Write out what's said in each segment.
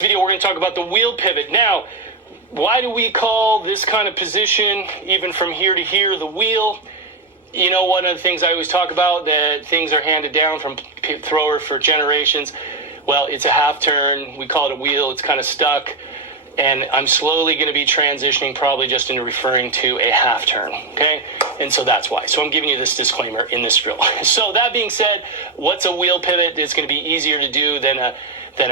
Video, we're going to talk about the wheel pivot. Now, why do we call this kind of position, even from here to here, the wheel? You know, one of the things I always talk about, that things are handed down from thrower for generations. Well, it's a half turn. We call it a wheel. It's kind of stuck. And I'm slowly going to be transitioning probably just into referring to a half turn, okay? And so that's why. So I'm giving you this disclaimer in this drill. So that being said, what's a wheel pivot? It's going to be easier to do than a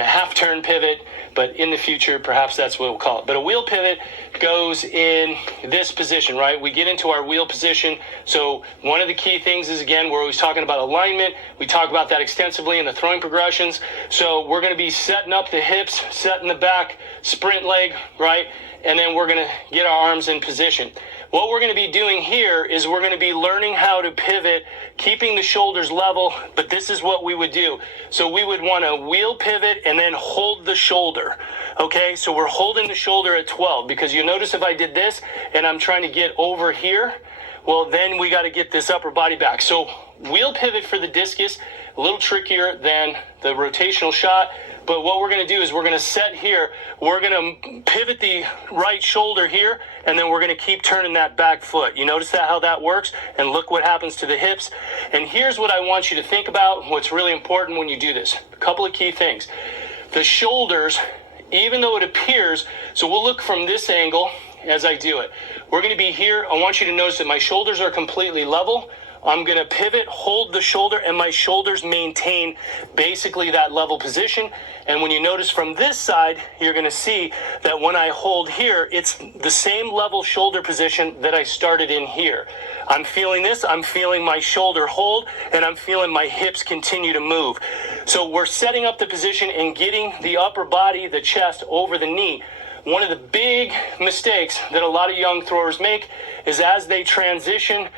half turn pivot, but in the future, perhaps that's what we'll call it. But a wheel pivot goes in this position, right? We get into our wheel position. So one of the key things is, again, we're always talking about alignment. We talk about that extensively in the throwing progressions. So we're going to be setting up the hips, setting the back sprint leg, right? And then we're going to get our arms in position. What we're going to be doing here is we're going to be learning how to pivot, keeping the shoulders level, but this is what we would do. So we would want to wheel pivot and then hold the shoulder, okay? So we're holding the shoulder at 12, because you notice if I did this and I'm trying to get over here, well, then we got to get this upper body back. So wheel pivot for the discus, a little trickier than the rotational shot. But what we're going to do is we're going to set here. We're going to pivot the right shoulder here, and then we're going to keep turning that back foot. You notice how that works? And look what happens to the hips. And here's what I want you to think about, what's really important when you do this. A couple of key things. The shoulders, even though it appears, so we'll look from this angle as I do it. We're going to be here. I want you to notice that my shoulders are completely level. I'm going to pivot, hold the shoulder, and my shoulders maintain basically that level position. And when you notice from this side, you're going to see that when I hold here, it's the same level shoulder position that I started in here. I'm feeling this, I'm feeling my shoulder hold, and I'm feeling my hips continue to move. So we're setting up the position and getting the upper body, the chest, over the knee. One of the big mistakes that a lot of young throwers make is as they transition,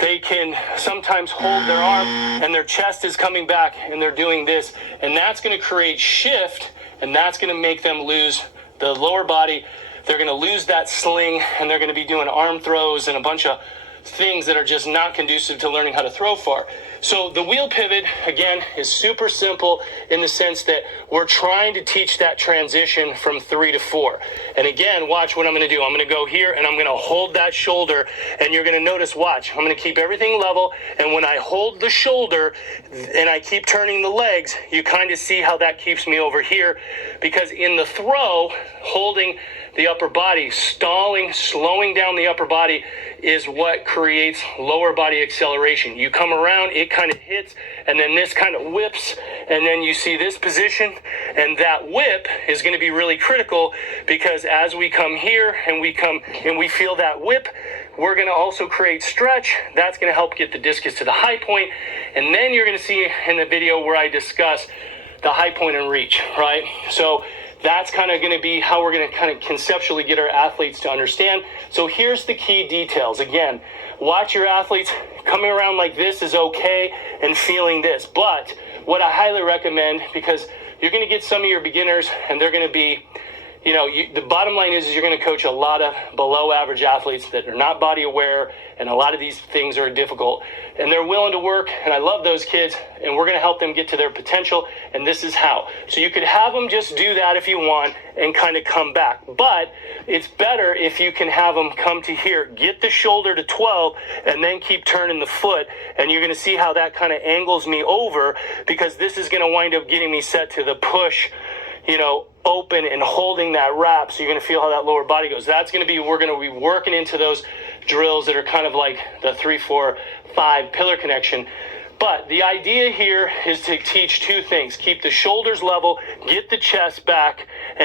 they can sometimes hold their arm and their chest is coming back and they're doing this. And that's going to create shift, and that's going to make them lose the lower body. They're going to lose that sling, and they're going to be doing arm throws and a bunch of things that are just not conducive to learning how to throw far. So the wheel pivot, again, is super simple in the sense that we're trying to teach that transition from 3 to 4. And again, watch what I'm going to do. I'm going to go here and I'm going to hold that shoulder, and you're going to notice, watch, I'm going to keep everything level. And when I hold the shoulder and I keep turning the legs, you kind of see how that keeps me over here, because in the throw, holding the upper body, stalling, slowing down the upper body is what creates lower body acceleration. You come around, it kind of hits, and then this kind of whips, and then you see this position, and that whip is going to be really critical, because as we come here and we feel that whip, we're going to also create stretch. That's going to help get the discus to the high point, and then you're going to see in the video where I discuss the high point and reach, right? So that's kind of going to be how we're going to kind of conceptually get our athletes to understand. So here's the key details. Again, watch your athletes. Coming around like this is okay, and feeling this. But what I highly recommend, because you're going to get some of your beginners and they're going to be, you know, the bottom line is you're going to coach a lot of below average athletes that are not body aware, and a lot of these things are difficult, and they're willing to work, and I love those kids, and we're going to help them get to their potential, and this is how. So you could have them just do that if you want and kind of come back, but it's better if you can have them come to here, get the shoulder to 12, and then keep turning the foot, and you're going to see how that kind of angles me over, because this is going to wind up getting me set to the push, you know, open and holding that wrap, so you're going to feel how that lower body goes. That's going to be, we're going to be working into those drills that are kind of like the 3, 4, 5 pillar connection. But the idea here is to teach two things: keep the shoulders level, get the chest back, and